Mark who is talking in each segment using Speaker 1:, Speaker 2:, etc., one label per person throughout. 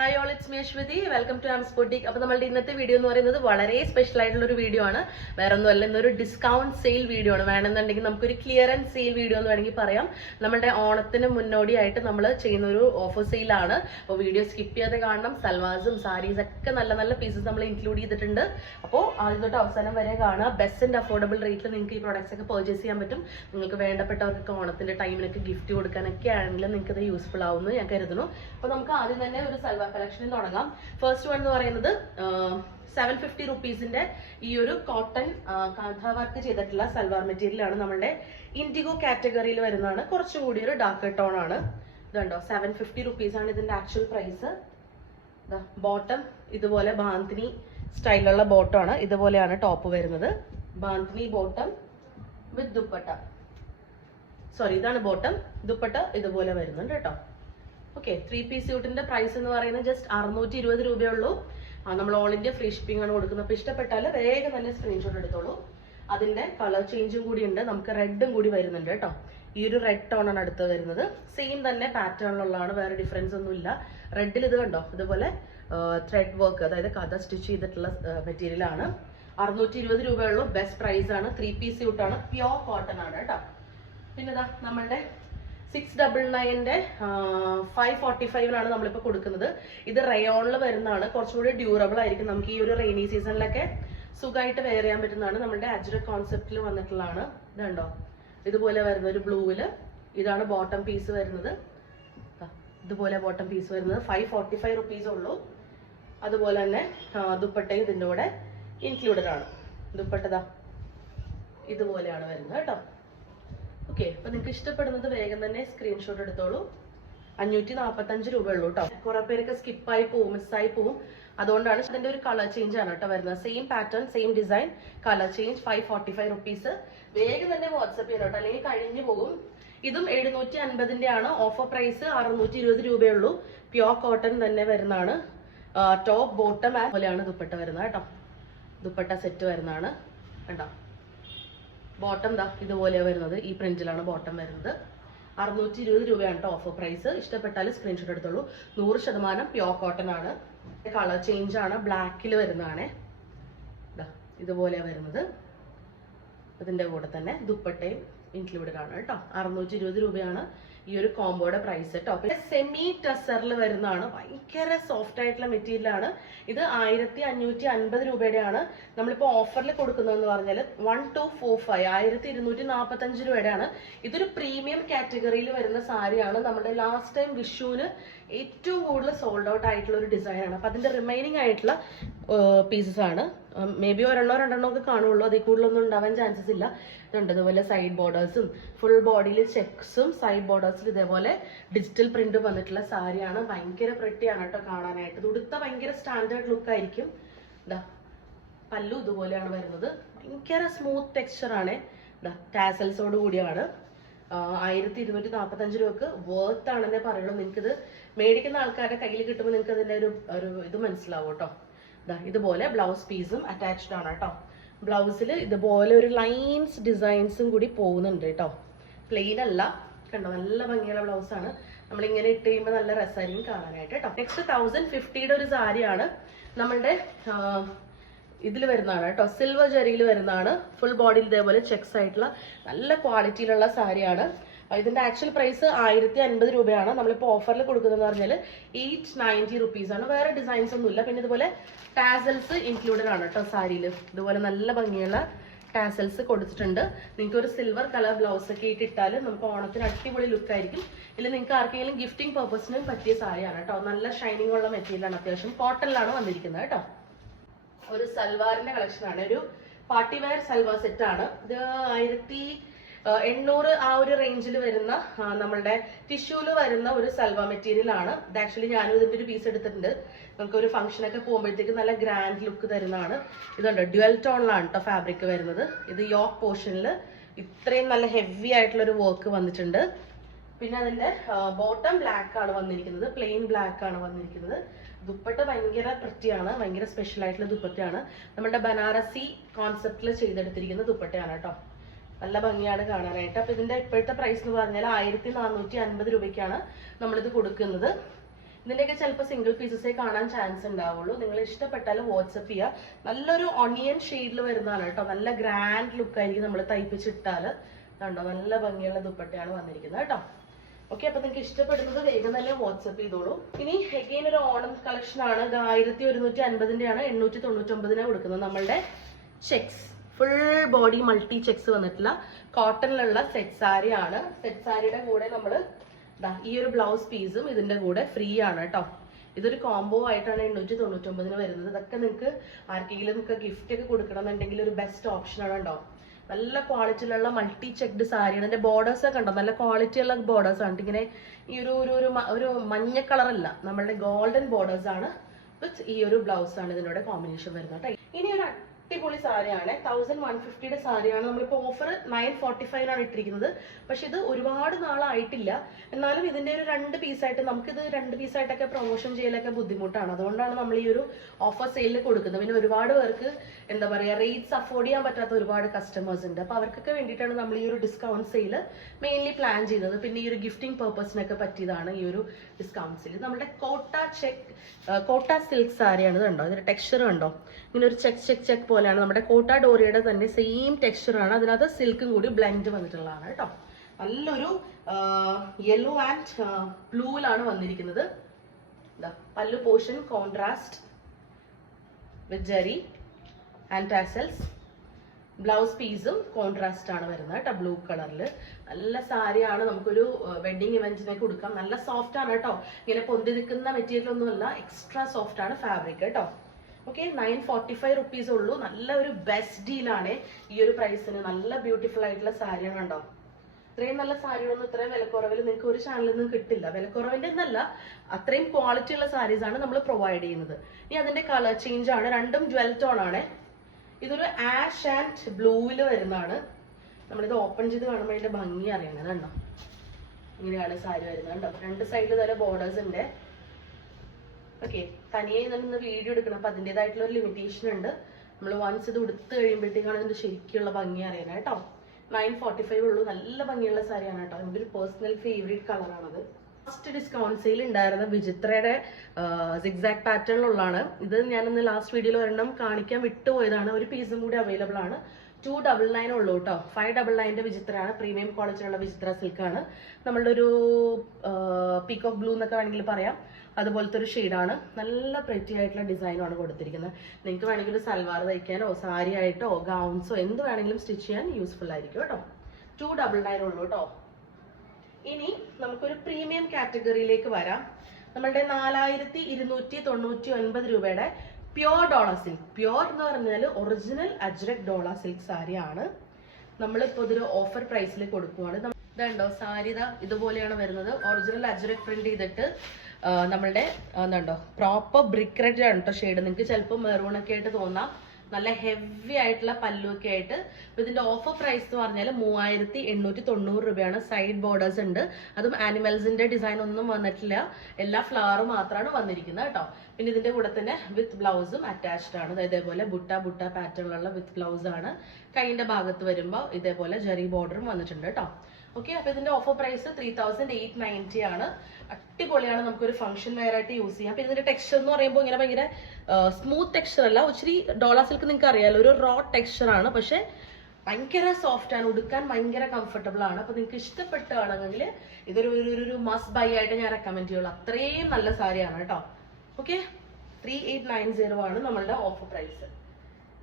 Speaker 1: Hi all it's me Ashwathi welcome to Aams boutique അപ്പൊ നമ്മളുടെ ഇന്നത്തെ വീഡിയോ എന്ന് പറയുന്നത് വളരെ സ്പെഷ്യൽ ആയിട്ടുള്ള ഒരു വീഡിയോ ആണ്. വേറെ ഒന്നും അല്ല ഇന്നൊരു ഡിസ്കൗണ്ട് സെയിൽ വീഡിയോ ആണ്. വേണമെന്നുണ്ടെങ്കിൽ നമുക്കൊരു ക്ലിയറൻസ് സെയിൽ വീഡിയോ എന്ന് വേണമെങ്കിൽ പറയാം. നമ്മുടെ ഓണത്തിന് മുന്നോടിയായിട്ട് നമ്മൾ ചെയ്യുന്ന ഒരു ഓഫർ സെയിൽ ആണ്. അപ്പോൾ വീഡിയോ സ്കിപ്പ് ചെയ്യാതെ കാണണം. സൽവാസും സാരീസ് ഒക്കെ നല്ല നല്ല പീസസ് നമ്മൾ ഇൻക്ലൂഡ് ചെയ്തിട്ടുണ്ട്. അപ്പോൾ ആദ്യം തൊട്ട് അവസാനം വരെ കാണുക. ബെസ്റ്റ് ആൻഡ് അഫോർഡബിൾ റേറ്റിൽ നിങ്ങൾക്ക് ഈ പ്രോഡക്ട്സ് ഒക്കെ പർച്ചേസ് ചെയ്യാൻ പറ്റും. നിങ്ങൾക്ക് വേണ്ടപ്പെട്ടവർക്കൊക്കെ ഓണത്തിന്റെ ടൈമിനൊക്കെ ഗിഫ്റ്റ് കൊടുക്കാനൊക്കെ ആണെങ്കിലും നിങ്ങൾക്ക് അത് യൂസ്ഫുൾ ആവുമെന്ന് ഞാൻ കരുതുന്നു. അപ്പോൾ നമുക്ക് ആദ്യം തന്നെ ഒരു സൽവാർ കളക്ഷനിൽ തുടങ്ങാം. ഫസ്റ്റ് വൺ എന്ന് പറയുന്നത് സെവൻ ഫിഫ്റ്റി റുപ്പീസിന്റെ ഈ ഒരു കോട്ടൺ കാന്ത വർക്ക് ചെയ്തിട്ടുള്ള സൽവാർ മെറ്റീരിയൽ ആണ് നമ്മുടെ ഇൻഡിഗോ കാറ്റഗറിയിൽ വരുന്നതാണ്. കുറച്ചും കൂടി ഒരു ഡാർക്ക് ടോൺ ആണ്. ഇതുണ്ടോ? സെവൻ ഫിഫ്റ്റി റുപ്പീസ് ആണ് ഇതിന്റെ ആക്ച്വൽ പ്രൈസ് ബോട്ടം ഇതുപോലെ ബാന്തിനി സ്റ്റൈലുള്ള ആണ്. ഇതുപോലെയാണ് ടോപ്പ് വരുന്നത്. Bandhani bottom with dupatta. Sorry ഇതാണ് ബോട്ടം ദുപ്പട്ട ഇതുപോലെ വരുന്നുണ്ട് കേട്ടോ. ഓക്കെ ത്രീ പീസ് സ്യൂട്ടിന്റെ പ്രൈസ് എന്ന് പറയുന്നത് ജസ്റ്റ് അറുന്നൂറ്റി ഇരുപത് രൂപയേ ഉള്ളൂ നമ്മൾ ഓൾ ഇന്ത്യ ഫ്രീ ഷിപ്പിംഗ് ആണ് കൊടുക്കുന്നത്. അപ്പോൾ ഇഷ്ടപ്പെട്ടാൽ വേഗം തന്നെ സ്ക്രീൻഷോട്ട് എടുത്തോളൂ. അതിന്റെ കളർ ചേഞ്ചും കൂടി ഉണ്ട്. നമുക്ക് റെഡും കൂടി വരുന്നുണ്ട് കേട്ടോ. ഈ ഒരു റെഡ് ടോൺ ആണ് അടുത്ത് വരുന്നത്. സെയിം തന്നെ പാറ്റേണിലുള്ളതാണ് വേറെ ഡിഫറൻസ് ഒന്നും ഇല്ല. റെഡിൽ ഇത് കണ്ടോ? ഇതുപോലെ ത്രെഡ് വർക്ക് അതായത് കഥ സ്റ്റിച്ച് ചെയ്തിട്ടുള്ള മെറ്റീരിയൽ ആണ്. അറുന്നൂറ്റി ഇരുപത് രൂപയുള്ളൂ. ബെസ്റ്റ് പ്രൈസ് ആണ്. ത്രീ പീസ് സ്യൂട്ടാണ് പ്യോർ കോട്ടൺ ആണ് കേട്ടോ. പിന്നെ നമ്മളുടെ സിക്സ് ഡബിൾ നയന്റെ ഫൈവ് ഫോർട്ടി ഫൈവിനാണ് നമ്മളിപ്പോൾ കൊടുക്കുന്നത്. ഇത് റയോണിൽ വരുന്നതാണ്. കുറച്ചുകൂടി ഡ്യൂറബിൾ ആയിരിക്കും. നമുക്ക് ഈ ഒരു റെയിനി സീസണിലൊക്കെ സുഖമായിട്ട് വെയർ ചെയ്യാൻ പറ്റുന്നതാണ്. നമ്മുടെ അജ്ര കോൺസെപ്റ്റിൽ വന്നിട്ടുള്ളതാണ്. ഇതുണ്ടോ? ഇതുപോലെ വരുന്ന ഒരു ബ്ലൂവിൽ ഇതാണ് ബോട്ടം പീസ് വരുന്നത്. ഇതുപോലെ ബോട്ടം പീസ് വരുന്നത്. ഫൈവ് ഫോർട്ടി ഫൈവ് റുപ്പീസ് ഉള്ളൂ. അതുപോലെ തന്നെ ദുപ്പട്ടയും ഇതിന്റെ കൂടെ ഇൻക്ലൂഡഡ് ആണ്. ദുപ്പട്ടതാ ഇതുപോലെയാണ് വരുന്നത് കേട്ടോ. ഓക്കെ അപ്പൊ നിങ്ങൾക്ക് ഇഷ്ടപ്പെടുന്നത് വേഗം തന്നെ സ്ക്രീൻഷോട്ട് എടുത്തോളൂ. അഞ്ഞൂറ്റി നാൽപ്പത്തഞ്ച് രൂപ ഉള്ളൂ കേട്ടോ കുറെ പേരൊക്കെ സ്കിപ്പായി പോവും മിസ്സായി പോവും. അതുകൊണ്ടാണ് ഇതിന്റെ ഒരു കളർ ചേഞ്ച് ആണ് കേട്ടോ വരുന്നത്. Same pattern same design colour change five forty five rupees വേഗം തന്നെ വാട്സപ്പ് ചെയ്യണം കേട്ടോ അല്ലെങ്കിൽ കഴിഞ്ഞു പോകും. ഇതും എഴുന്നൂറ്റി അൻപതിന്റെ ആണ്. ഓഫർ പ്രൈസ് അറുന്നൂറ്റി ഇരുപത് രൂപയുള്ളൂ പ്യോർ കോട്ടൺ തന്നെ വരുന്നതാണ്. ടോപ്പ് ബോട്ടം പോലെയാണ് ദുപ്പട്ട വരുന്നത് കേട്ടോ ദുപ്പട്ട സെറ്റ് വരുന്നതാണ്. കണ്ടോ? ബോട്ടം ദാ ഇതുപോലെയാണ് വരുന്നത്. ഈ പ്രിന്റിലാണ് ബോട്ടം വരുന്നത്. അറുന്നൂറ്റി ഇരുപത് രൂപയാണ് കേട്ടോ ഓഫർ പ്രൈസ് ഇഷ്ടപ്പെട്ടാൽ സ്ക്രീൻഷോട്ട് എടുത്തോളൂ. നൂറ് ശതമാനം പ്യോർ കോട്ടൺ ആണ്. കളർ ചേഞ്ച് ആണ്. ബ്ലാക്കിൽ വരുന്നതാണ്. ദാ ഇതുപോലെ വരുന്നത്. ഇതിന്റെ കൂടെ തന്നെ ദുപ്പട്ടയും ഇൻക്ലൂഡഡ് ആണ് കേട്ടോ. അറുന്നൂറ്റി ഇരുപത് രൂപയാണ്. ഈ ഒരു കോംബോയുടെ പ്രൈസ് കേട്ടോ പിന്നെ സെമി ടസറിൽ വരുന്നതാണ്. ഭയങ്കര സോഫ്റ്റ് ആയിട്ടുള്ള മെറ്റീരിയൽ ആണ്. ഇത് ആയിരത്തി അഞ്ഞൂറ്റി അൻപത് രൂപയുടെയാണ് നമ്മളിപ്പോൾ ഓഫറിൽ കൊടുക്കുന്നതെന്ന് പറഞ്ഞാൽ വൺ ടു ഫോർ ഫൈവ് ആയിരത്തി ഇരുന്നൂറ്റി നാൽപ്പത്തഞ്ച് രൂപയുടെയാണ്. ഇതൊരു പ്രീമിയം കാറ്റഗറിയിൽ വരുന്ന സാരിയാണ്. നമ്മുടെ ലാസ്റ്റ് ടൈം വിഷുവിന് ഏറ്റവും കൂടുതൽ സോൾഡ് ഔട്ട് ആയിട്ടുള്ള ഒരു ഡിസൈൻ ആണ്. അപ്പം അതിന്റെ റിമൈനിങ് ആയിട്ടുള്ള പീസസ് ആണ്. മേ ബി ഒരെണ്ണോ രണ്ടെണ്ണോ ഒക്കെ കാണുള്ളൂ. അതിൽ കൂടുതലൊന്നും ഉണ്ടാവാൻ ചാൻസസ് ഇല്ല. ഇതുണ്ട്. ഇതുപോലെ സൈഡ് ബോർഡേഴ്സും ഫുൾ ബോഡിയിൽ ചെക്സും സൈഡ് ബോർഡേഴ്സിൽ ഇതേപോലെ ഡിജിറ്റൽ പ്രിന്റ് വന്നിട്ടുള്ള സാരിയാണ്. ഭയങ്കര pretty-ആണ് കേട്ടോ കാണാനായിട്ട്. ഇത് ഉടുത്ത ഭയങ്കര സ്റ്റാൻഡേർഡ് ലുക്ക് ആയിരിക്കും. ഇതാ പല്ലു ഇതുപോലെയാണ് വരുന്നത്. ഭയങ്കര സ്മൂത്ത് ടെക്സ്ചർ ആണ്. ഇതാ ടാസൽസോട് കൂടിയാണ്. ആയിരത്തി ഇരുന്നൂറ്റി നാൽപ്പത്തഞ്ച് രൂപക്ക് വർത്ത് ആണെന്നേ പറയുള്ളൂ. നിങ്ങൾക്ക് ഇത് മേടിക്കുന്ന ആൾക്കാരുടെ കയ്യിൽ കിട്ടുമ്പോൾ നിങ്ങൾക്ക് അതിന്റെ ഒരു ഒരു ഇത് മനസ്സിലാവും കേട്ടോ. ഇതുപോലെ ബ്ലൗസ് പീസും അറ്റാച്ച്ഡ് ആണ് കേട്ടോ. ബ്ലൗസിൽ ഇതുപോലെ ഒരു ലൈൻസ് ഡിസൈൻസും കൂടി പോകുന്നുണ്ട് കേട്ടോ. പ്ലെയിൻ അല്ല. കണ്ടോ? നല്ല ഭംഗിയുള്ള ബ്ലൗസ് ആണ് നമ്മളിങ്ങനെ ഇട്ട് കഴിയുമ്പോൾ നല്ല രസമായിരിക്കും കാണാനായിട്ട് കേട്ടോ. നെക്സ്റ്റ് തൗസൻഡ് ഫിഫ്റ്റിയുടെ ഒരു സാരിയാണ് നമ്മളുടെ ഇതിൽ വരുന്നതാണ് കേട്ടോ. സിൽവർ ജരിയിൽ വരുന്നതാണ്. ഫുൾ ബോഡിയിൽ ഇതേപോലെ ചെക്സ് ആയിട്ടുള്ള നല്ല ക്വാളിറ്റിയിലുള്ള സാരിയാണ്. ഇതിന്റെ ആക്ച്വൽ പ്രൈസ് ആയിരത്തി അൻപത് രൂപയാണ് നമ്മളിപ്പോൾ ഓഫറിൽ കൊടുക്കുന്നതെന്ന് പറഞ്ഞാൽ എയ്റ്റ് നയന്റി റുപ്പീസ് ആണ്. വേറെ ഡിസൈൻസ് ഒന്നുമില്ല. പിന്നെ ഇതുപോലെ ടാസൽസ് ഇൻക്ലൂഡഡ് ആണ് കേട്ടോ സാരിയിൽ ഇതുപോലെ നല്ല ഭംഗിയുള്ള ടാസൽസ് കൊടുത്തിട്ടുണ്ട്. നിങ്ങൾക്ക് ഒരു സിൽവർ കളർ ബ്ലൗസ് ഒക്കെ ഇട്ടിട്ടാൽ നമുക്ക് ഓണത്തിന് അടിപൊളി ലുക്ക് ആയിരിക്കും. ഇല്ല നിങ്ങൾക്ക് ആർക്കെങ്കിലും ഗിഫ്റ്റിംഗ് പർപ്പസിനും പറ്റിയ സാരിയാണ് കേട്ടോ നല്ല ഷൈനിങ് ഉള്ള മെറ്റീരിയലാണ് അത്യാവശ്യം കോട്ടണിലാണ് വന്നിരിക്കുന്നത് കേട്ടോ ഒരു സൽവാറിന്റെ കളക്ഷൻ ആണ്. ഒരു പാർട്ടി വെയർ സൽവാർ ആണ്. ഇത് ആയിരത്തി എണ്ണൂറ് ആ ഒരു റേഞ്ചിൽ വരുന്ന നമ്മളുടെ ടിഷ്യൂൽ വരുന്ന ഒരു സൽവ മെറ്റീരിയൽ ആണ്. ഇത് ആക്ച്വലി ഞാനും ഇതിന്റെ ഒരു പീസ് എടുത്തിട്ടുണ്ട്. നമുക്ക് ഒരു ഫംഗ്ഷൻ ഒക്കെ പോകുമ്പോഴത്തേക്ക് നല്ല ഗ്രാൻഡ് ലുക്ക് തരുന്നതാണ്. ഇതുണ്ട് ഡ്യുവൽ ടോണിലാണ് കേട്ടോ ഫാബ്രിക് വരുന്നത്. ഇത് യോക്ക് പോർഷനിൽ ഇത്രയും നല്ല ഹെവി ആയിട്ടുള്ള ഒരു വർക്ക് വന്നിട്ടുണ്ട്. പിന്നെ അതിന്റെ ബോട്ടം ബ്ലാക്ക് ആണ് വന്നിരിക്കുന്നത്. പ്ലെയിൻ ബ്ലാക്ക് ആണ് വന്നിരിക്കുന്നത്. ദുപ്പട്ട ഭയങ്കര വൃത്തിയാണ് ഭയങ്കര സ്പെഷ്യൽ ആയിട്ടുള്ള ദുപ്പട്ടയാണ്. നമ്മുടെ ബനാറസി കോൺസെപ്റ്റിൽ ചെയ്തെടുത്തിരിക്കുന്ന ദുപ്പട്ടയാണ് കേട്ടോ നല്ല ഭംഗിയാണ് കാണാനായിട്ട്. അപ്പൊ ഇതിന്റെ ഇപ്പോഴത്തെ പ്രൈസ് എന്ന് പറഞ്ഞാൽ ആയിരത്തി നാനൂറ്റി അൻപത് രൂപയ്ക്കാണ് നമ്മളിത് കൊടുക്കുന്നത്. ഇതിന്റെയൊക്കെ ചിലപ്പോൾ സിംഗിൾ പീസസേ കാണാൻ ചാൻസ് ഉണ്ടാവുള്ളൂ. നിങ്ങൾ ഇഷ്ടപ്പെട്ടാൽ വാട്സപ്പ് ചെയ്യുക നല്ലൊരു ഒണിയൻ ഷെയ്ഡിൽ വരുന്നതാണ് കേട്ടോ. നല്ല ഗ്രാൻഡ് ലുക്ക് ആയിരിക്കും നമ്മൾ തയ്പ്പിച്ചിട്ടാൽ കണ്ടോ? നല്ല ഭംഗിയുള്ള ദുപ്പട്ടയാണ് വന്നിരിക്കുന്നത് കേട്ടോ. ഓക്കെ അപ്പൊ നിങ്ങൾക്ക് ഇഷ്ടപ്പെടുന്നത് വേഗം തന്നെ വാട്സപ്പ് ചെയ്തോളൂ. ഇനി എഗെയിൻ ഒരു ഓണം കളക്ഷൻ ആണ്. ഇത് ആയിരത്തി ഒരുന്നൂറ്റി അൻപതിന്റെ ആണ് എണ്ണൂറ്റി തൊണ്ണൂറ്റി ഒമ്പതിനാണ് കൊടുക്കുന്നത് നമ്മളുടെ checks full body multi checks വന്നിട്ടുള്ള കോട്ടണിലുള്ള സെറ്റ് സാരി ആണ് സെറ്റ് സാരിയുടെ കൂടെ നമ്മൾ ഈ ഒരു ബ്ലൗസ് പീസും ഇതിന്റെ കൂടെ ഫ്രീ ആണ് കേട്ടോ ഇതൊരു കോംബോ ആയിട്ടാണ് എണ്ണൂറ്റി തൊണ്ണൂറ്റി ഒമ്പതിന് വരുന്നത്. ഇതൊക്കെ നിങ്ങൾക്ക് ആർക്കെങ്കിലും നിങ്ങൾക്ക് ഗിഫ്റ്റ് ഒക്കെ കൊടുക്കണമെന്നുണ്ടെങ്കിൽ ഒരു ബെസ്റ്റ് ഓപ്ഷൻ ആണ് കേട്ടോ നല്ല ക്വാളിറ്റിയിലുള്ള മൾട്ടി ചെക്ഡ് സാരിയാണ്. അതിന്റെ ബോർഡേഴ്സ് ഒക്കെ ഉണ്ടോ നല്ല ക്വാളിറ്റി ഉള്ള ബോർഡേഴ്സ് ആണ്. ഇങ്ങനെ ഈ ഒരു ഒരു ഒരു ഒരു മഞ്ഞ കളർ അല്ല. നമ്മളുടെ ഗോൾഡൻ ബോർഡേഴ്സ് ആണ്. വിത്ത് ഈ ഒരു ബ്ലൗസ് ആണ് ഇതിനോട് കോമ്പിനേഷൻ വരുന്നത് കേട്ടോ ഇനി ഒരു അടിപൊളി സാരിയാണ്. തൗസൻഡ് വൺ ഫിഫ്റ്റിയുടെ സാരിയാണ്. നമ്മളിപ്പോൾ ഓഫർ നയൻ ഫോർട്ടി ഫൈവിനാണ് ഇട്ടിരിക്കുന്നത്. പക്ഷെ ഇത് ഒരുപാട് നാളായിട്ടില്ല. എന്നാലും ഇതിന്റെ ഒരു രണ്ട് പീസായിട്ട് നമുക്കിത് രണ്ട് പീസായിട്ടൊക്കെ പ്രൊമോഷൻ ചെയ്യലൊക്കെ ബുദ്ധിമുട്ടാണ്. അതുകൊണ്ടാണ് നമ്മൾ ഈ ഒരു ഓഫർ സെയിലിൽ കൊടുക്കുന്നത്. പിന്നെ ഒരുപാട് പേർക്ക് എന്താ പറയുക റേറ്റ്സ് അഫോർഡ് ചെയ്യാൻ പറ്റാത്ത ഒരുപാട് കസ്റ്റമേഴ്സ് ഉണ്ട്. അപ്പോൾ അവർക്കൊക്കെ വേണ്ടിയിട്ടാണ് നമ്മൾ ഈ ഒരു ഡിസ്കൗണ്ട് സെയിൽ മെയിൻലി പ്ലാൻ ചെയ്തത്. പിന്നെ ഈ ഒരു ഗിഫ്റ്റിംഗ് പെർപ്പസിനൊക്കെ പറ്റിയതാണ് ഈ ഒരു ഡിസ്കൗണ്ട് സെയിൽ നമ്മുടെ കോട്ട ചെക്ക് കോട്ട സിൽക്ക് സാരിയാണ്. ഇത് കണ്ടോ? ഇതിന്റെ ടെക്സ്ചർ കണ്ടോ? ഇങ്ങനെ ഒരു ചെക്ക് ചെക്ക് ചെക്ക് പോലെയാണ്. നമ്മുടെ കോട്ട ഡോറിയുടെ തന്നെ സെയിം ടെക്സ്ചറാണ് അതിനകത്ത് സിൽക്കും കൂടി ബ്ലെൻഡ് വന്നിട്ടുള്ളതാണ് കേട്ടോ. നല്ലൊരു യെല്ലോ ആൻഡ് ബ്ലൂവിലാണ് വന്നിരിക്കുന്നത്. Pallu portion contrast with zari and tassels blouse പീസും കോൺട്രാസ്റ്റ് ആണ് വരുന്നത് കേട്ടോ ബ്ലൂ കളറിൽ നല്ല സാരിയാണ് നമുക്കൊരു വെഡിങ് ഇവന്റിനൊക്കെ കൊടുക്കാം. നല്ല സോഫ്റ്റ് ആണ് കേട്ടോ. ഇങ്ങനെ പൊന്തി നിൽക്കുന്ന മെറ്റീരിയൽ ഒന്നുമല്ല എക്സ്ട്രാ സോഫ്റ്റ് ആണ് ഫാബ്രിക് കേട്ടോ. Okay nine forty five rupees ഉള്ളൂ. നല്ല ഒരു ബെസ്റ്റ് ഡീലാണ് ഈ ഒരു പ്രൈസിന് നല്ല ബ്യൂട്ടിഫുൾ ആയിട്ടുള്ള സാരിയാണ് കണ്ടോ? ഇത്രയും നല്ല സാരികളൊന്നും ഇത്രയും വിലക്കുറവിൽ നിങ്ങൾക്ക് ഒരു ചാനലിൽ നിന്നും കിട്ടില്ല. വിലക്കുറവിന്റെ എന്നല്ല അത്രയും ക്വാളിറ്റി ഉള്ള സാരീസ് ആണ് നമ്മൾ പ്രൊവൈഡ് ചെയ്യുന്നത്. ഇനി അതിന്റെ കളർ ചേഞ്ച് ആണ്. രണ്ടും ജ്വൽ ടോൺ ആണ്. ഇതൊരു ആഷ് ആൻഡ് ബ്ലൂവിൽ വരുന്നതാണ്. നമ്മളിത് ഓപ്പൺ ചെയ്ത് കാണുമ്പോൾ അതിന്റെ ഭംഗി അറിയണത് കണ്ടോ? ഇങ്ങനെയാണ് സാരി വരുന്നത് കണ്ടോ? രണ്ട് സൈഡിൽ തന്നെ ബോർഡേഴ്സ് ഉണ്ട്. ഓക്കെ തനിയെ നിന്ന് വീഡിയോ എടുക്കണം. അപ്പൊ അതിന്റെതായിട്ടുള്ള ഒരു ലിമിറ്റേഷൻ ഉണ്ട്. നമ്മൾ വൺസ് ഇത് ഉടുത്ത് കഴിയുമ്പോഴത്തേക്കാണ് ഇതിന്റെ ശരിക്കുള്ള ഭംഗി അറിയാൻ കേട്ടോ. നയൻ ഫോർട്ടി ഫൈവ് ഉള്ളൂ. നല്ല ഭംഗിയുള്ള സാരിയാണ് കേട്ടോ. എന്റെ ഒരു പേഴ്സണൽ ഫേവറേറ്റ് കളറാണത് ലാസ്റ്റ് ഡിസ്കൗണ്ട് സെയിൽ ഉണ്ടായിരുന്ന വിചിത്രയുടെ സിക്സാക്ട് പാറ്റേണിലുള്ളതാണ് ഇത് ഞാനിന്ന് ലാസ്റ്റ് വീഡിയോയിൽ ഒരെണ്ണം കാണിക്കാൻ വിട്ടുപോയതാണ്. ഒരു പീസും കൂടി അവൈലബിൾ ആണ്. ടു ഡബിൾ നയൻ ഉള്ളൂ കേട്ടോ ഫൈവ് ഡബിൾ നയന്റെ വിചിത്രമാണ്. പ്രീമിയം ക്വാളിറ്റിയിലുള്ള വിചിത്ര സിൽക്കാണ്. നമ്മളുടെ ഒരു പീക്ക് ഓഫ് ബ്ലൂ എന്നൊക്കെ വേണമെങ്കിൽ പറയാം. അതുപോലത്തെ ഒരു ഷെയ്ഡാണ്. നല്ല പ്രെറ്റി ആയിട്ടുള്ള ഡിസൈനുമാണ് കൊടുത്തിരിക്കുന്നത്. നിങ്ങൾക്ക് വേണമെങ്കിൽ ഒരു സൽവാർ തയ്ക്കാനോ സാരി ആയിട്ടോ ഗൗൺസോ എന്ത് വേണമെങ്കിലും സ്റ്റിച്ച് ചെയ്യാൻ യൂസ്ഫുൾ ആയിരിക്കും കേട്ടോ ടു ഡബിൾ നയൻ ഉള്ളൂ കേട്ടോ ഇനി നമുക്കൊരു പ്രീമിയം കാറ്റഗറിയിലേക്ക് വരാം. നമ്മളുടെ നാലായിരത്തി ഇരുന്നൂറ്റി തൊണ്ണൂറ്റി ഒൻപത് രൂപയുടെ പ്യോർ ഡോളർ സിൽക്ക്. പ്യോർ എന്ന് പറഞ്ഞാൽ ഒറിജിനൽ അജ്രക് ഡോളർ സിൽക്ക് സാരിയാണ്. നമ്മളിപ്പോൾ ഇതൊരു ഓഫർ പ്രൈസിൽ കൊടുക്കുവാണ്. ഇതുണ്ടോ? സാരി ഇതാ ഇതുപോലെയാണ് വരുന്നത്. ഒറിജിനൽ അജ്രക് പ്രിന്റ് ചെയ്തിട്ട് നമ്മളുടെ എന്താണ്ടോ പ്രോപ്പർ ബ്രിക്ക് റെഡ് ആണ് കേട്ടോ ഷെയ്ഡ് നിങ്ങൾക്ക് ചിലപ്പോൾ മെറൂൺ ഒക്കെ ആയിട്ട് തോന്നാം. നല്ല ഹെവി ആയിട്ടുള്ള പല്ലുവൊക്കെ ആയിട്ട്. അപ്പൊ ഇതിന്റെ ഓഫർ പ്രൈസ് എന്ന് പറഞ്ഞാൽ മൂവായിരത്തി എണ്ണൂറ്റി തൊണ്ണൂറ് രൂപയാണ്. സൈഡ് ബോർഡേഴ്സ് ഉണ്ട്. അതും ആനിമൽസിന്റെ ഡിസൈൻ ഒന്നും വന്നിട്ടില്ല. എല്ലാ ഫ്ലവറും മാത്രമാണ് വന്നിരിക്കുന്നത് കേട്ടോ. പിന്നെ ഇതിന്റെ കൂടെ തന്നെ വിത്ത് ബ്ലൗസും അറ്റാച്ച്ഡ് ആണ്. അതായത് ഇതേപോലെ ബുട്ട ബുട്ട പാറ്റേണിലുള്ള വിത്ത് ബ്ലൗസ് ആണ് കൈയിന്റെ ഭാഗത്ത് വരുമ്പോൾ ഇതേപോലെ ജെറി ബോർഡറും വന്നിട്ടുണ്ട് കേട്ടോ. ഓക്കെ അപ്പൊ ഇതിന്റെ offer price three thousand eight ninety ആണ്. അടിപൊളിയാണ് നമുക്കൊരു ഫംഗ്ഷൻ വെയർ ആയിട്ട് യൂസ് ചെയ്യാം. അപ്പൊ ഇതിന്റെ ടെക്സ്ചർ എന്ന് പറയുമ്പോൾ ഇങ്ങനെ ഭയങ്കര സ്മൂത്ത് ടെക്സ്ചർ അല്ല. ഒത്തിരി ഡോളർ സിൽക്ക് നിങ്ങൾക്ക് അറിയാലോ ഒരു റോ ടെക്സ്ചർ ആണ്. പക്ഷെ ഭയങ്കര സോഫ്റ്റ് ആണ് ഉടുക്കാൻ ഭയങ്കര കംഫർട്ടബിൾ ആണ്. അപ്പൊ നിങ്ങൾക്ക് ഇഷ്ടപ്പെട്ടാണെങ്കിൽ ഇതൊരു ഒരു ഒരു മസ്റ്റ് ബൈ ആയിട്ട് ഞാൻ റെക്കമെൻഡ് ചെയ്യുള്ളൂ. അത്രയും നല്ല സാരിയാണ് കേട്ടോ. Okay three eight nine zero ആണ് നമ്മളുടെ ഓഫർ പ്രൈസ്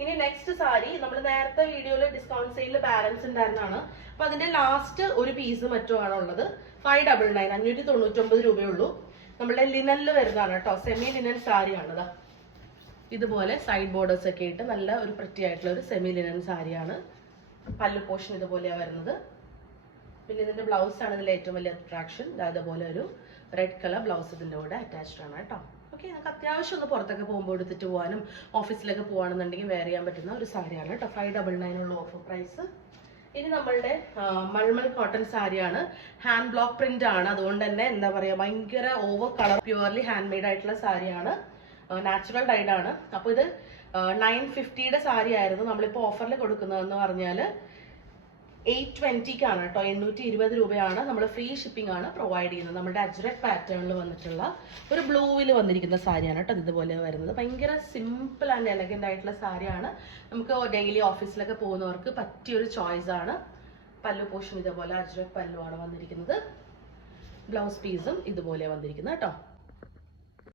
Speaker 1: ഇനി നെക്സ്റ്റ് സാരി നമ്മൾ നേരത്തെ വീഡിയോയിൽ ഡിസ്കൗണ്ട് സെയിലിൽ ബാലൻസ് ഉണ്ടായിരുന്നതാണ് അപ്പൊ അതിന്റെ ലാസ്റ്റ് ഒരു പീസ് മറ്റോ ആണ് ഉള്ളത്. ഫൈവ് ഡബിൾ നയൻ അഞ്ഞൂറ്റി തൊണ്ണൂറ്റൊമ്പത് രൂപയുള്ളൂ നമ്മുടെ ലിനനിൽ വരുന്നതാണ് കേട്ടോ. സെമി ലിനൻ സാരിയാണ് ഇതാ ഇതുപോലെ സൈഡ് ബോർഡേഴ്സ് ഒക്കെ ഇട്ട് നല്ല ഒരു പ്രത്യേകമായിട്ടുള്ള ഒരു സെമി ലിനൻ സാരിയാണ്. പല്ലു പോർഷൻ ഇതുപോലെയാണ് വരുന്നത്. പിന്നെ ഇതിന്റെ ബ്ലൗസ് ആണ് ഇതിൽ ഏറ്റവും വലിയ അട്രാക്ഷൻ അതുപോലെ ഒരു റെഡ് കളർ ബ്ലൗസ് ഇതിന്റെ കൂടെ അറ്റാച്ച്ഡ് ആണ് കേട്ടോ. ഓക്കെ നമുക്ക് അത്യാവശ്യം ഒന്ന് പുറത്തൊക്കെ പോകുമ്പോൾ എടുത്തിട്ട് പോകാനും ഓഫീസിലൊക്കെ പോകുകയാണെന്നുണ്ടെങ്കിൽ വെയർ ചെയ്യാൻ പറ്റുന്ന ഒരു സാരിയാണ് കേട്ടോ. ഫൈവ് ഡബിൾ ഉള്ള ഓഫർ പ്രൈസ് ഇനി നമ്മളുടെ മൾമൽ കോട്ടൺ സാരിയാണ്. ഹാൻഡ് ബ്ലോക്ക് പ്രിന്റ് ആണ്. അതുകൊണ്ട് തന്നെ എന്താ പറയാ ഭയങ്കര over colour purely hand made ആയിട്ടുള്ള സാരിയാണ്. നാച്ചുറൽ ഡൈഡ് ആണ്. അപ്പോൾ ഇത് നയൻ ഫിഫ്റ്റിയുടെ സാരി ആയിരുന്നു നമ്മളിപ്പോൾ ഓഫറിൽ കൊടുക്കുന്നതെന്ന് പറഞ്ഞാൽ എയ്റ്റ് ട്വന്റിക്കാണ് കേട്ടോ. എണ്ണൂറ്റി ഇരുപത് രൂപയാണ് നമ്മൾ ഫ്രീ ഷിപ്പിംഗ് ആണ് പ്രൊവൈഡ് ചെയ്യുന്നത്. നമ്മുടെ അജ്രക് പാറ്റേണിൽ വന്നിട്ടുള്ള ഒരു ബ്ലൂവിൽ വന്നിരിക്കുന്ന സാരിയാണ് കേട്ടോ. ഇതുപോലെ വരുന്നത്. ഭയങ്കര സിമ്പിൾ ആൻഡ് എലഗന്റ് ആയിട്ടുള്ള സാരിയാണ്. നമുക്ക് ഡെയിലി ഓഫീസിലൊക്കെ പോകുന്നവർക്ക് പറ്റിയൊരു ചോയ്സ് ആണ്. പല്ലു പോഷൻ ഇതേപോലെ പല്ലു ആണ് വന്നിരിക്കുന്നത്. ബ്ലൗസ് പീസും ഇതുപോലെ വന്നിരിക്കുന്നത് കേട്ടോ.